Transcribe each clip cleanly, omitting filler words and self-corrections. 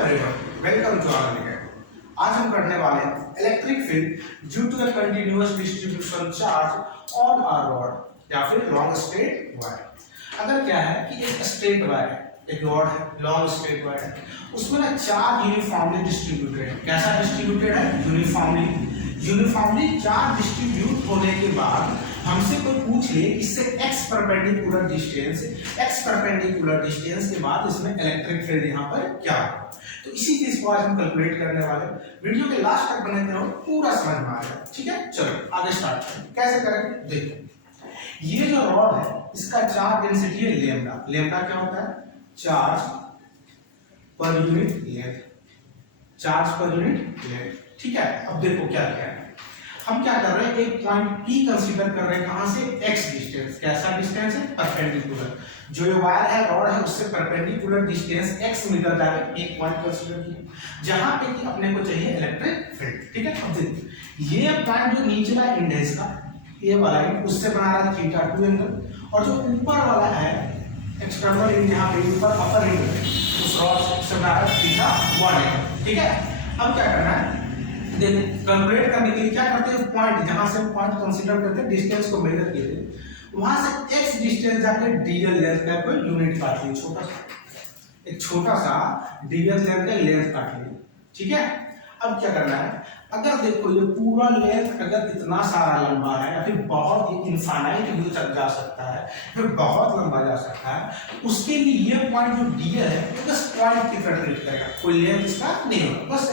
Everyone, welcome to our video. आज हम पढ़ने वाले हैं electric field due to the continuous distribution charge on a rod या फिर लॉन्ग स्ट्रेट वायर। अगर क्या है कि एक स्ट्रेट वायर है, एक रॉड है, लॉन्ग स्ट्रेट वायर है, उसमें ना चार्ज यूनिफॉर्मली डिस्ट्रीब्यूटेड है। कैसा डिस्ट्रीब्यूटेड है? यूनिफॉर्मली चार्ज डिस्ट्रीब्यूट होने के बाद हमसे कोई पूछ ले इससे x परपेंडिकुलर डिस्टेंस के बाद इसमें इलेक्ट्रिक फील्ड यहाँ पर क्या है, तो इसी चीज को आज हम कैलकुलेट करने वाले हैं। वीडियो के लास्ट तक बने रहो, पूरा समझ में आ जाए। ठीक है, चलो आगे स्टार्ट करें। कैसे करेंगे देखो, ये जो रॉड है इसका चार्ज डेंसिटी है लैम्डा। लैम्डा क्या होता है? Charge per unit length. ठीक है, अब देखो क्या क्या है। हम क्या कर रहे हैं, एक पॉइंट P कंसीडर कर रहे हैं। कहां से? x distance. कैसा डिस्टेंस है? परपेंडिकुलर। जो ये वायर है, रॉड है, उससे परपेंडिकुलर डिस्टेंस x मीटर तक एक पॉइंट कंसीडर किया जहां पे कि अपने को चाहिए इलेक्ट्रिक फील्ड। ठीक है, अब देखो ये पॉइंट जो नीचला एंड है इसका, ये वाला एंड, उससे बना रहा है θ2 एंगल, और जो ऊपर वाला है एक्सटर्नल एंड यहाँ पे ऊपर अपर एंड उस रॉड से बना रहा है θ1 एंगल। ठीक है, अब क्या करना है, कैलकुलेट करने के लिए क्या करते हैं, पॉइंट जहां से पॉइंट कंसीडर करते हैं, डिस्टेंस को मेजर किए थे, वहां से x डिस्टेंस जाके dl लेंथ का कोई यूनिट काट लिया, एक छोटा सा dl लेंथ का लेंथ काट लिया। ठीक है, अब क्या करना है, अगर देखो ये पूरा लेंथ अगर इतना सारा लंबा है या फिर बहुत इनफाइनाइट दूर तक जा सकता है, फिर बहुत लंबा जा सकता है, उसके लिए ये पॉइंट जो dl है वो बस पॉइंट की तरह ट्रीट करेगा, कोई लेंथ इसका नहीं होगा, बस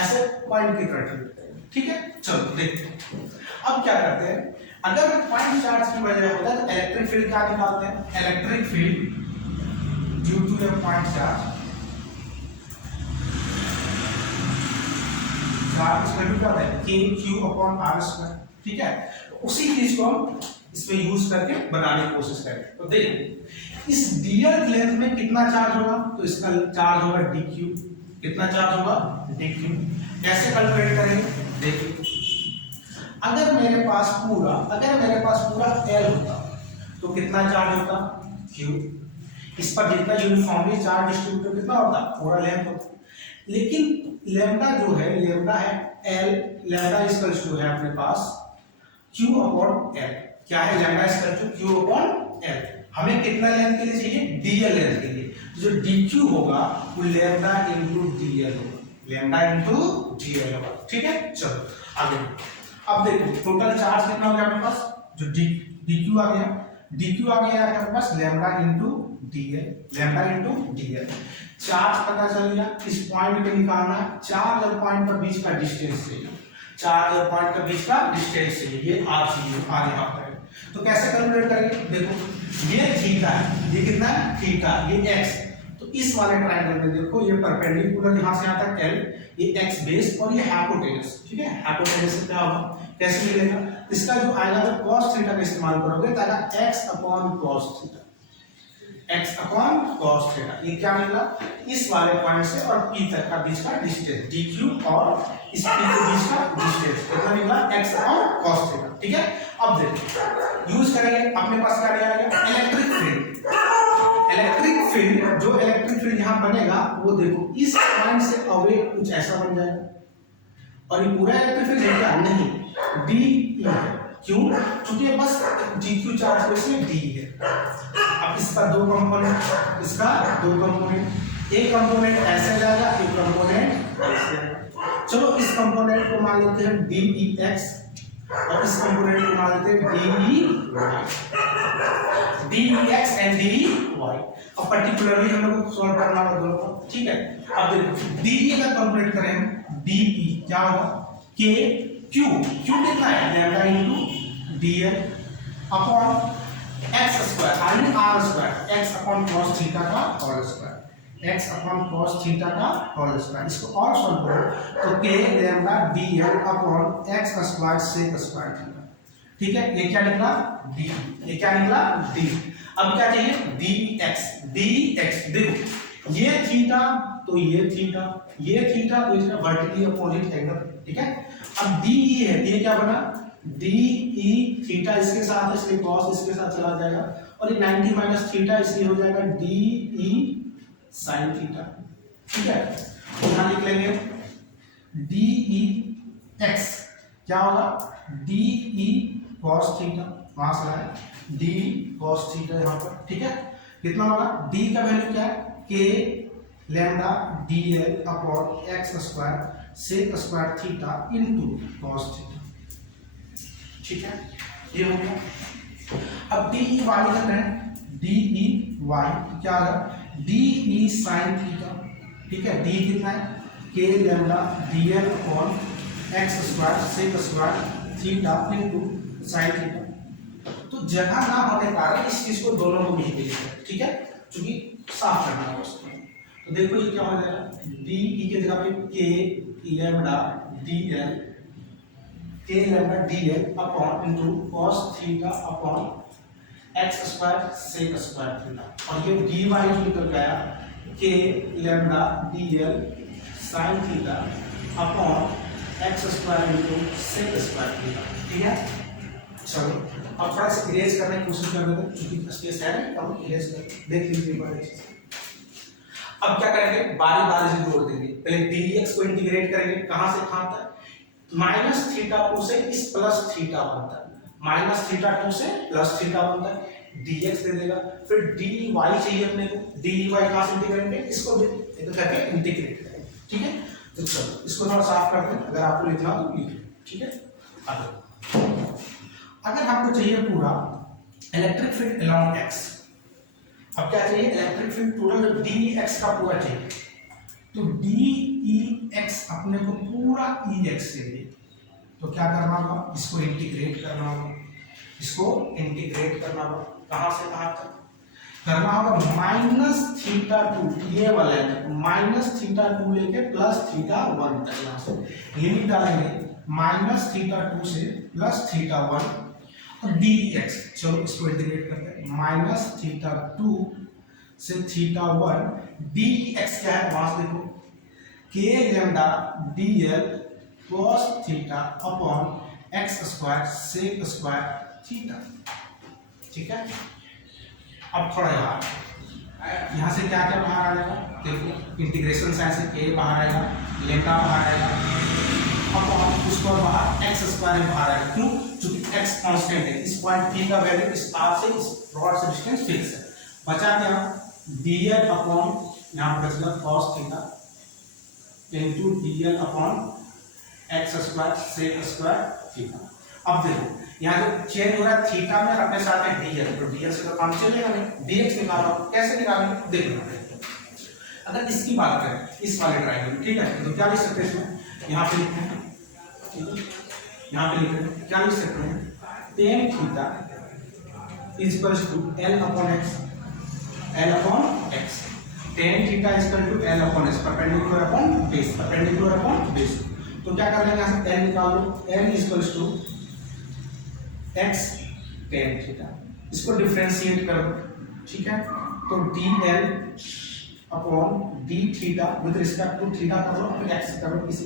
ऐसे पॉइंट की तरह ट्रीट करेंगे। ठीक है, चलो देखते हैं। अब क्या करते हैं, अगर पॉइंट चार्ज की वजह होता है तो इलेक्ट्रिक फील्ड क्या निकालते हैं? Electric field due to the point charge क्या है? Q/R²। ठीक है, तो उसी चीज को हम इसमें यूज करके बनाने की कोशिश करें। तो देखो इस dl लेंथ में कितना चार्ज होगा, तो इसका चार्ज होगा dq। कितना चार्ज होगा? dq। कैसे कैलकुलेट करेंगे? देखिए, अगर मेरे पास पूरा L होता तो कितना चार्ज होता? Q। इस पर जितना यूनिफॉर्मली चार्ज डिस्ट्रीब्यूटेड कितना होता? पूरा लेंथ होता। लेकिन लैम्डा जो है, लैम्डा है L, लैम्डा इक्वल्स टू है अपने पास Q/L। क्या है? Lambda equals to Q/L। हमें कितना लेंथ के लिए चाहिए? dl लेंथ के लिए। जो dq होगा वो लैम्डा इनटू dl होगा, लैम्डा इनटू dl होगा। ठीक है, चलो आगे। अब देखो टोटल चार्ज कितना हो गया अपने पास, जो dq आ गया अपने पास लैम्डा इनटू dl। चार्ज पता चल गया, इस पॉइंट पे निकालना है, चार जब पॉइंट के बीच का डिस्टेंस चाहिए, ये r चाहिए, r यहाँ पर है। तो कैसे कैलकुलेट करेंगे? देखो ये थीटा है, ये कितना है? थीटा, ये x। तो इस वाले ट्रायंगल में देखो ये परपेंडिकुलर यहाँ से आता है L, ये x बेस और ये हाइपोटेनस। ठीक है, हाइपोटेनस से क्या होगा, कैसे मिलेगा? इसका जो आएगा तो cos थीटा का इस्तेमाल करोगे तो आएगा x/cos थीटा। ये क्या मिला? इस वाले पॉइंट से और P तक का बीच का डिस्टेंस dq और इस P के बीच का डिस्टेंस कितना मिला? x/cos theta. ठीक है, अब देखो यूज करेंगे, अपने पास क्या आ गया? इलेक्ट्रिक फील्ड यहाँ बनेगा वो देखो इस पॉइंट से अवे कुछ ऐसा बन जाएगा, और ये पूरा इलेक्ट्रिक फील्ड है क्या? नहीं, d है। क्यों? क्योंकि बस dq चार्ज को इसमें d है। अब इसका दो कंपोनेंट, एक कंपोनेंट ऐसे जाएगा, एक कंपोनेंट ऐसे जाएगा। चलो इस कंपोनेंट को मान लेते हैं dex और इस कंपोनेंट को मान लेते हैं dex एंड dy। अब पर्टिकुलरली हम लोग को सॉल्व करना होगा दोनों को। ठीक है, अब देखो de अगर कंपोनेंट करें हम, de क्या होगा? k q कितना है? Lambda into dl upon x square यानी r स्क्वायर, x/cos थीटा का होल स्क्वायर, इसको और सॉल्व करो तो k lambda dl upon x square sec square theta. ठीक है, ये क्या निकला? d। ये क्या निकला? d। अब क्या चाहिए? dx। देखो ये थीटा तो ये थीटा, तो इसका वर्टिकली अपोजिट एंगल। ठीक है, अब de है, ये क्या बना? de थीटा इसके साथ, इसलिए cos इसके साथ चला जाएगा, और ये 90 माइनस थीटा इसलिए हो जाएगा de sin थीटा। ठीक है, यहाँ लिख लेंगे डी ई एक्स क्या होगा, डी ई कॉस थीटा, वहां से आया डी कॉस थीटा यहाँ पर, ठीक है। कितना होगा, डी का वैल्यू क्या है, K lambda D L upon x square sec square theta into cos theta, ठीक है, ये हो गया। अब डी ई वाई कर रहे हैं, डी ई वाई क्या होगा, डी ई साइन थीटा, ठीक है, डी कितना है, K lambda D L upon x square sec square theta into sine theta. तो जगह ना होने के कारण इस चीज को दोनों को मिल गई है, ठीक है, क्योंकि साफ करना है उसको। तो देखो ये क्या हो जाएगा, डी ई के जगह पे K lambda D L, K lambda D L upon into cos theta upon x square sec square theta, और ये डी वाई जो निकल गया K lambda D L sine theta upon x square into sec square theta, ठीक है। चलो अब थोड़ा सा इरेज करने की कोशिश कर रहे थे, क्योंकि स्पेस है नहीं, अब इरेज कर देख लीजिए एक बार। अब क्या करेंगे, बारी बारी से जोड़ देंगे। पहले dx को इंटीग्रेट करेंगे, कहां से कहां तक, माइनस थीटा 2 से इस प्लस थीटा 1 तक, माइनस थीटा 2 से प्लस थीटा 1 तक dx दे देगा। फिर dy चाहिए अपने को, dy कहां से इंटीग्रेट करेंगे, इसको भी तो करके इंटीग्रेट करेंगे, ठीक है। तो चलो इसको थोड़ा साफ करते हैं, अगर आपको लिखना तो लिखिए, ठीक है। अगर आपको चाहिए पूरा इलेक्ट्रिक फील्ड अलोंग x, अब क्या चाहिए, इलेक्ट्रिक फील्ड टोटल dx का पूरा चाहिए, तो dEx अपने को पूरा Ex चाहिए, तो क्या करना होगा, इसको इंटीग्रेट करना होगा, इसको इंटीग्रेट करना होगा, कहां से कहां तक करना होगा, माइनस थीटा 2 ये वाला है, माइनस थीटा 2 लेके प्लस थीटा 1 तक, यहाँ से लिमिट डालेंगे माइनस थीटा 2 से प्लस थीटा 1 और dx, चलो इसको इंटीग्रेट करते हैं, माइनस थीटा 2 से थीटा 1 dx क्या है, वहां से देखो K lambda dl cos theta upon x square sec square theta, ठीक है। अब थोड़ा यहाँ से क्या क्या बाहर आ जाएगा, देखो इंटीग्रेशन साइन से a बाहर आएगा, लैम्डा बाहर आएगा, अपॉन उसको बाहर एक्स स्क्वायर बाहर आएगा, क्यों, क्योंकि x कांस्टेंट है, इस पॉइंट p का वैल्यू इस r से इस रॉड से डिस्टेंस फिक्स है। बचा क्या, dl अपॉन यहाँ पर बचेगा cos theta into dl upon x square sec square theta. अब देखो यहाँ जो चेंज हो रहा है थीटा में, अपने साथ में dl, तो dl से तो काम चलेगा नहीं, dx निकालो, कैसे निकालेंगे देखो। अगर इसकी बात करें, इस वाले ट्रायंगल, ठीक है, तो क्या लिख सकते हैं इसमें, यहाँ पे लिखते हैं, यहाँ पे लिखते हैं, क्या लिख सकते हैं, tan theta is equals to l upon x, l upon x, tan theta is equal to l upon x, perpendicular upon base, perpendicular upon base. तो क्या कर लेंगे, यहाँ से l निकाल लो, l is equals to x tan theta, इसको differentiate करो, ठीक है, तो dl upon d theta with respect to theta कर लो, फिर x कर लो, किसी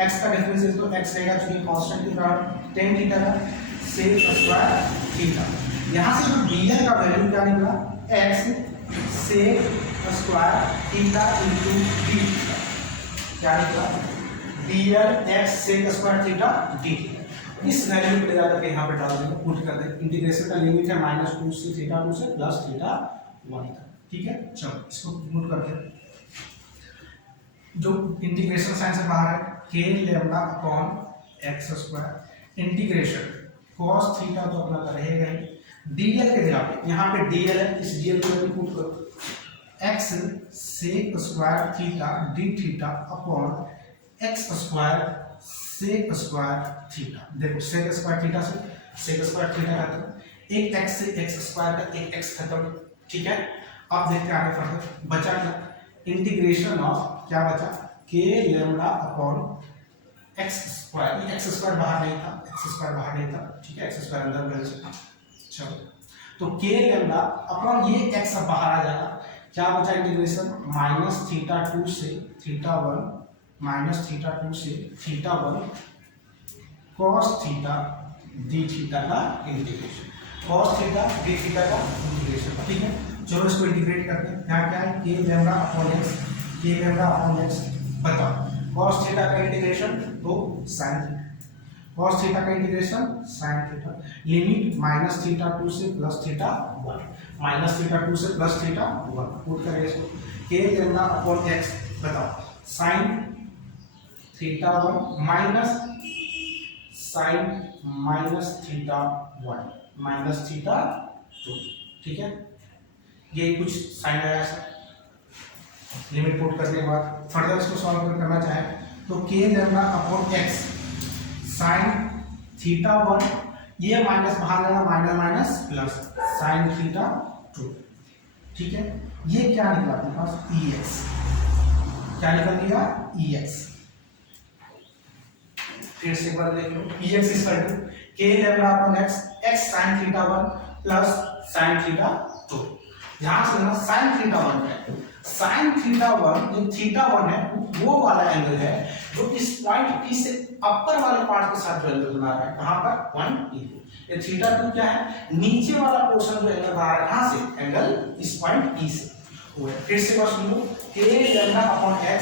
x का डिफरेंशिएट तो x रहेगा, क्योंकि कांस्टेंट के कारण tan थीटा का सेक स्क्वायर थीटा। यहाँ से जो dl का वैल्यू क्या निकला, x sec square theta into d theta, क्या निकला, dl x sec square theta d theta. इस वैल्यू को ले जाकर के यहाँ पे डाल देंगे, पुट कर देंगे, इंटीग्रेशन का लिमिट है -2 से थीटा 2 से प्लस थीटा 1 तक, ठीक है। चलो इसको पुट करते हैं, जो इंटीग्रेशन साइन से बाहर है K lambda upon x square integration cos theta तो अपना रहेगा ही, dl के जगह पे यहाँ पे dl है, इस dl को वैल्यू पुट करो, x sec square theta d theta upon x square sec square theta. देखो सेक स्क्वायर थीटा से सेक स्क्वायर थीटा खत्म, एक x से x स्क्वायर का एक x खत्म, ठीक है। अब देखते हैं आगे फर्दर, बचा क्या, इंटीग्रेशन ऑफ क्या बचा, के लैम्डा अपॉन एक्स स्क्वायर, ये एक्स स्क्वायर बाहर नहीं था, एक्स स्क्वायर बाहर नहीं था, ठीक है, एक्स स्क्वायर अंदर मिल सकता। चलो तो के लैम्डा अपॉन ये एक्स अब बाहर आ जाएगा, क्या बचा इंटीग्रेशन माइनस थीटा 2 से थीटा 1, माइनस थीटा 2 से theta 1 cos theta d theta का integration, cos theta d theta का इंटीग्रेशन, ठीक है। चलो इसको इंटीग्रेट करते हैं, यहाँ क्या है, के लैम्डा अपॉन एक्स, के लैम्डा अपॉन एक्स बताओ cos थीटा का इंटीग्रेशन तो sin थीटा, cos थीटा का integration sin theta, limit minus theta 2 से प्लस थीटा 1, माइनस थीटा 2 से प्लस थीटा 1 पुट करेंगे इसको k लेम्डा अपॉन x। बताओ sin theta 1 minus sin minus theta 1 minus theta 2, ठीक है। ये कुछ साइन आया ऐसा, लिमिट पुट करने के बाद फर्दर इसको सॉल्व करना चाहे तो k lambda upon x sin theta 1, ये माइनस बाहर लेना, minus minus plus sin theta 2, ठीक है। ये क्या निकला अपने पास ex, क्या निकल गया ex। फिर से एक बार देख लो ex is equal to k lambda upon x x sin theta 1 plus sin theta 2। ध्यान से ना sin थीटा 1 है, sin थीटा 1 जो थीटा 1 है वो वाला एंगल है जो इस पॉइंट P से अपर वाले पार्ट के साथ जो एंगल बना रहा है, कहां पर 1 ये थीटा 2 क्या है, नीचे वाला पोर्शन जो एंगल बना रहा है कहां से, एंगल इस पॉइंट P से वो है। फिर से बस सुन लो k lambda upon x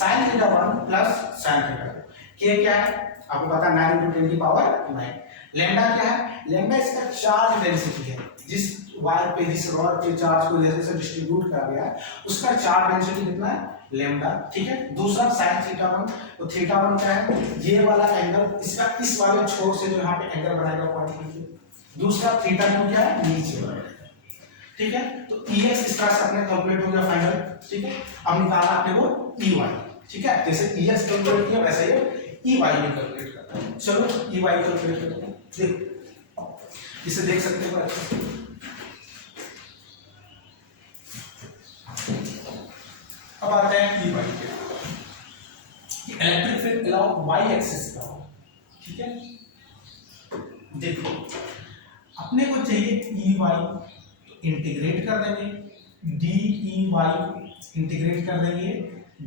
sin theta 1 plus sin theta 2, k क्या है आपको पता है 9 × 10 की पावर 9, लेम्डा क्या है, लेम्डा इसका चार्ज डेंसिटी है, जिस वायर पे जिस रॉड पे चार्ज को जैसे डिस्ट्रीब्यूट करा गया है उसका चार्ज डेंसिटी कितना है लेम्डा, ठीक है। दूसरा sin थीटा 1, तो थीटा 1 क्या है, ये वाला एंगल इसका इस वाले छोर से जो यहाँ पे एंगल बनाएगा पॉइंट P, दूसरा थीटा 2 क्या है नीचे वाला, ठीक है। तो ex इस तरह से अपने कैलकुलेट हो गया फाइनल, ठीक है। अब निकालना आपने वो ey, ठीक है। जैसे ex कैलकुलेट किया वैसे ये ey भी कैलकुलेट करता है। चलो ey कैलकुलेट करते हैं, देखो इसे देख सकते हो अच्छे से। अब आते हैं ey पे, electric field allow y axis का, ठीक है। देखो अपने को चाहिए ey, इंटीग्रेट कर देंगे dy, इंटीग्रेट कर देंगे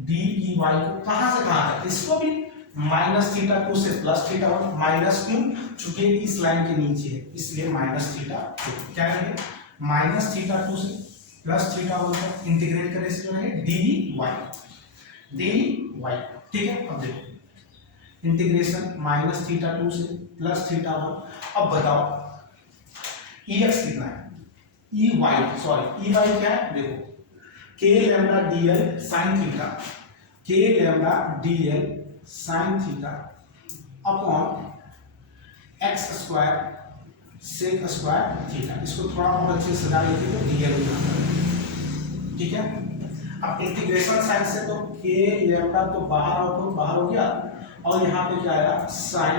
dy को कहां से कहां तक, इसको भी माइनस थीटा 2 से प्लस थीटा 1, माइनस क्यों, चूंकि इस लाइन के नीचे है इसलिए माइनस थीटा 2, क्या रहेंगे माइनस थीटा 2 से प्लस थीटा 1 तक इंटीग्रेट करें, इसको रहेंगे dy, ठीक है। अब देखो इंटीग्रेशन माइनस थीटा 2 से प्लस थीटा 1। अब बताओ ex कितना है, ey क्या है, देखो k lambda dl sin theta, k lambda dl sin theta upon x square sec square theta. इसको थोड़ा और अच्छे से सजा लेते तो dl हो जाता, ठीक है। अब इंटीग्रेशन साइन से तो k लेम्डा तो बाहर हो गया और यहाँ पे क्या आया sin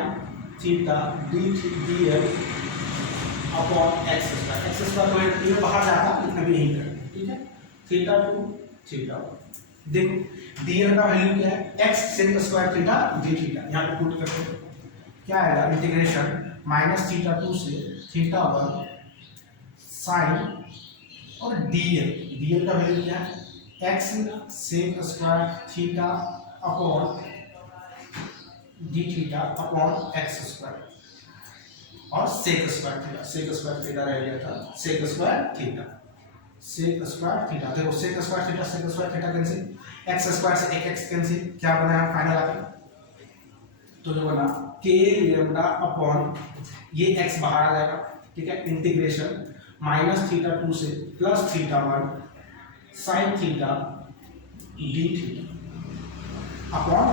theta dl upon x square, तो ये बाहर जाता इतना भी नहीं करेंगे, ठीक है। थीटा 2 थीटा 1, देखो dl का वैल्यू क्या है x sec square theta d theta, यहाँ पे पुट करते हैं क्या आएगा इंटीग्रेशन माइनस थीटा 2 से थीटा 1 साइन और dl का वैल्यू क्या है x sec square theta upon d theta upon x square और सेक स्क्वायर थीटा रह गया था, सेक स्क्वायर थीटा देखो sec square theta cancel, x square से एक एक्स कैंसिल, क्या बना फाइनल आके, तो जो बना k लेम्डा अपॉन ये x बाहर आ जाएगा, ठीक है। इंटीग्रेशन माइनस थीटा 2 से plus theta 1 sine theta d theta upon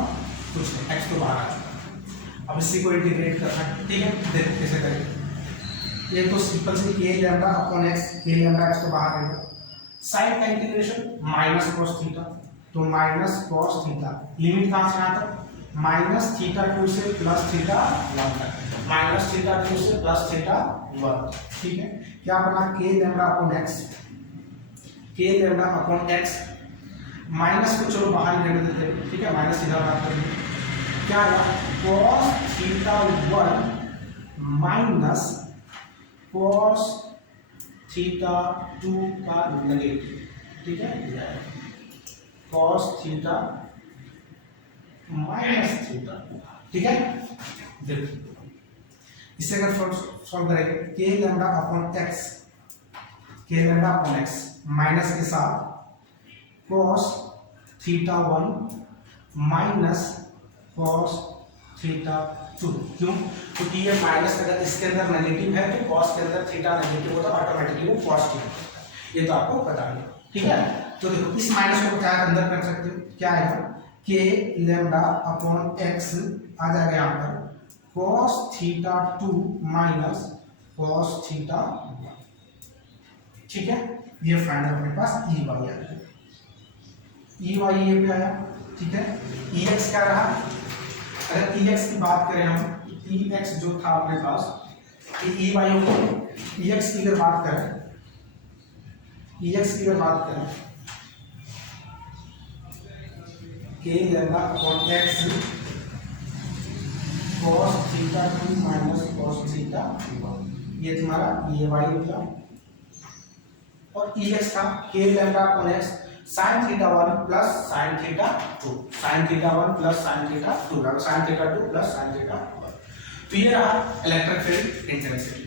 कुछ नहीं, x तो बाहर आ चुका। अब इसी को इंटीग्रेट करना है, ठीक है। देखो कैसे करेंगे, ये तो सिंपल से k lambda upon x, k lambda x को बाहर रहेगा, साइन का इंटीग्रेशन माइनस cos थीटा, तो माइनस cos थीटा, लिमिट कहां से कहां तक, माइनस थीटा 2 से प्लस थीटा 1 तक, माइनस थीटा 2 से प्लस थीटा 1, ठीक है। क्या बना k lambda upon x, k lambda upon x, minus को चलो बाहर निकाल देते हैं, ठीक है। माइनस सीधा बात करेंगे, क्या आया cos theta 1 minus cos theta 2 का नेगेटिव, ठीक है। cos थीटा माइनस थीटा, ठीक है। देखो इसे अगर सॉल्व करेंगे k lambda upon x minus के साथ cos theta 1 minus cos theta 2। क्यों? क्योंकि ये माइनस अगर इसके अंदर नेगेटिव है तो कॉस के अंदर थीटा नेगेटिव होता है, ऑटोमेटिकली वो पॉजिटिव होता है। ये तो आपको पता है, ठीक है। तो देखो इस माइनस को क्या अंदर कर सकते हो, क्या आएगा के लेमडा अपॉन एक्स आ जाएगा यहाँ पर cos theta 2 minus cos theta 1, ठीक है। ये फाइनल अपने पास ई वाई आ गया, ई वाई ये पे आया, ठीक है। ई एक्स क्या रहा, अगर ई एक्स की बात करें हम, ई एक्स जो था अपने पास ई वाई हो गया। ई एक्स की अगर बात करें, ई एक्स की अगर बात करें के lambda upon x cos theta 2 minus cos theta 1, ये तुम्हारा ये वाई निकला। और ई एक्स था के lambda upon x sin theta 1 plus sin theta 2, sin theta 1 plus sin theta 2, sin theta 2 plus sin theta 1। तो ये रहा इलेक्ट्रिक फील्ड इंटेंसिटी।